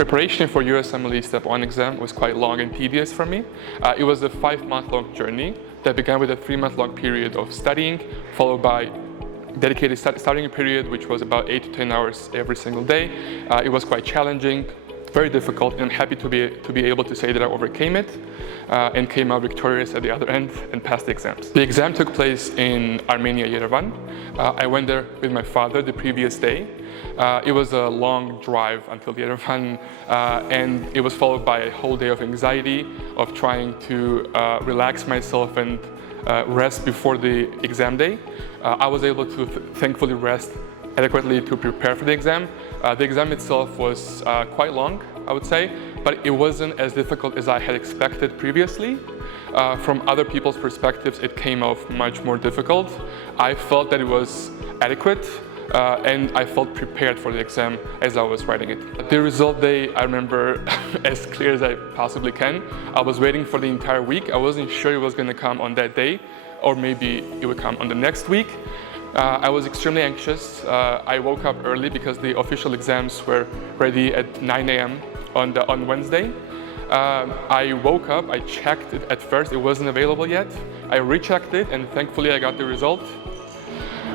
preparation for USMLE Step 1 exam was quite long and tedious for me. It was a 5-month-long journey that began with a 3-month-long period of studying, followed by dedicated studying period, which was about 8 to 10 hours every single day. It was quite challenging, very difficult, and I'm happy to be able to say that I overcame it and came out victorious at the other end and passed the exams. The exam took place in Armenia, Yerevan. I went there with my father the previous day. It was a long drive until Yerevan, and it was followed by a whole day of anxiety, of trying to relax myself and rest before the exam day. I was able to thankfully rest adequately to prepare for the exam. The exam itself was quite long, I would say, but it wasn't as difficult as I had expected previously. From other people's perspectives, it came off much more difficult. I felt that it was adequate, and I felt prepared for the exam as I was writing it. The result day, I remember as clear as I possibly can. I was waiting for the entire week. I wasn't sure it was going to come on that day, or maybe it would come on the next week. I was extremely anxious. I woke up early because the official exams were ready at 9 a.m. on Wednesday. I woke up, I checked it at first, it wasn't available yet. I rechecked it and thankfully I got the result.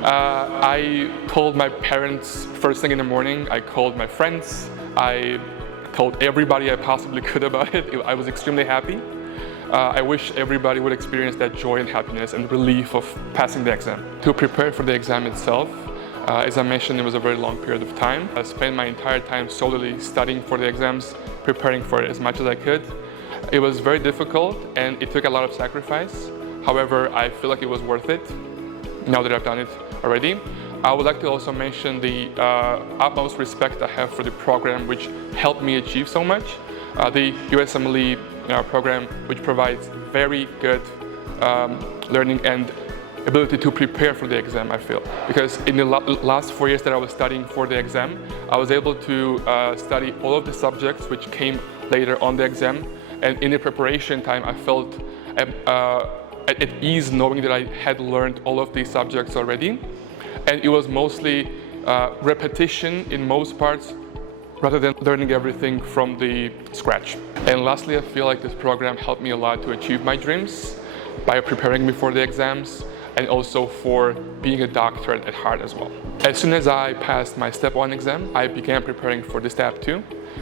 I told my parents first thing in the morning, I called my friends, I told everybody I possibly could about it. I was extremely happy. I wish everybody would experience that joy and happiness and relief of passing the exam. To prepare for the exam itself, as I mentioned, it was a very long period of time. I spent my entire time solely studying for the exams, preparing for it as much as I could. It was very difficult and it took a lot of sacrifice. However, I feel like it was worth it now that I've done it already. I would like to also mention the utmost respect I have for the program which helped me achieve so much. The USMLE program, which provides very good learning and ability to prepare for the exam, I feel. Because in the last 4 years that I was studying for the exam, I was able to study all of the subjects which came later on the exam. And in the preparation time, I felt at ease knowing that I had learned all of these subjects already. And it was mostly repetition in most parts, rather than learning everything from the scratch. And lastly, I feel like this program helped me a lot to achieve my dreams by preparing me for the exams and also for being a doctor at heart as well. As soon as I passed my Step 1 exam, I began preparing for the Step 2.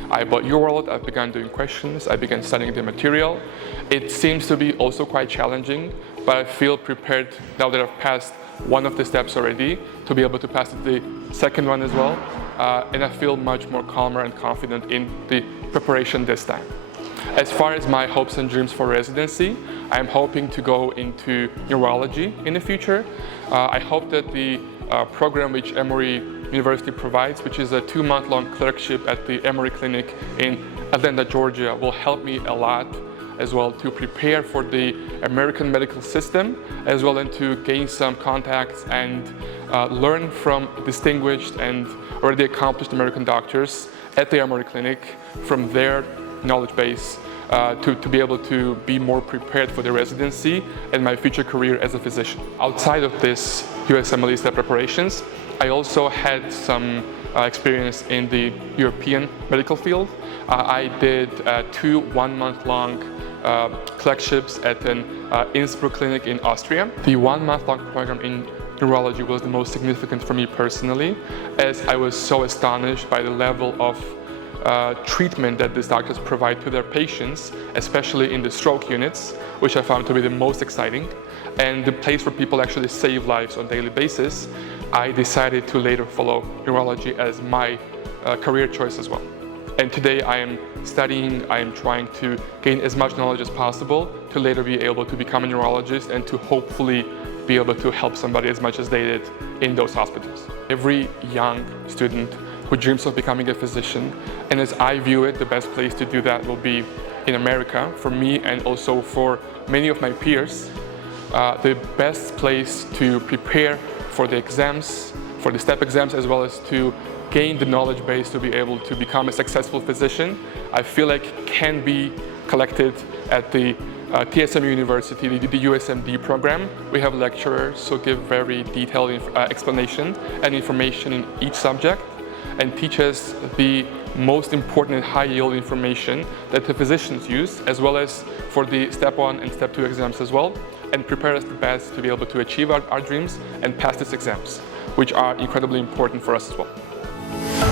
I bought UWorld, I began doing questions, I began studying the material. It seems to be also quite challenging, but I feel prepared now that I've passed one of the steps already to be able to pass the second one as well. And I feel much more calmer and confident in the preparation this time. As far as my hopes and dreams for residency, I'm hoping to go into neurology in the future. I hope that the program which Emory University provides, which is a 2-month-long clerkship at the Emory Clinic in Atlanta, Georgia, will help me a lot as well to prepare for the American medical system, as well and to gain some contacts and learn from distinguished and already accomplished American doctors at the Emory Clinic from their knowledge base to be able to be more prepared for the residency and my future career as a physician. Outside of this USMLE Step preparations, I also had some experience in the European medical field. I did 2 one-month-long clerkships at an Innsbruck clinic in Austria. The 1-month-long program in neurology was the most significant for me personally, as I was so astonished by the level of treatment that these doctors provide to their patients, especially in the stroke units, which I found to be the most exciting, and the place where people actually save lives on a daily basis. I decided to later follow neurology as my career choice as well. And today I am studying, I am trying to gain as much knowledge as possible to later be able to become a neurologist and to hopefully be able to help somebody as much as they did in those hospitals. Every young student who dreams of becoming a physician, and as I view it, the best place to do that will be in America for me and also for many of my peers. The best place to prepare for the exams, for the STEP exams, as well as to gain the knowledge base to be able to become a successful physician, I feel like can be collected at the TSMU University, the USMD program. We have lecturers who give very detailed explanation and information in each subject. and teach us the most important and high-yield information that the physicians use, as well as for the Step 1 and Step 2 exams as well, and prepare us the best to be able to achieve our dreams and pass these exams, which are incredibly important for us as well.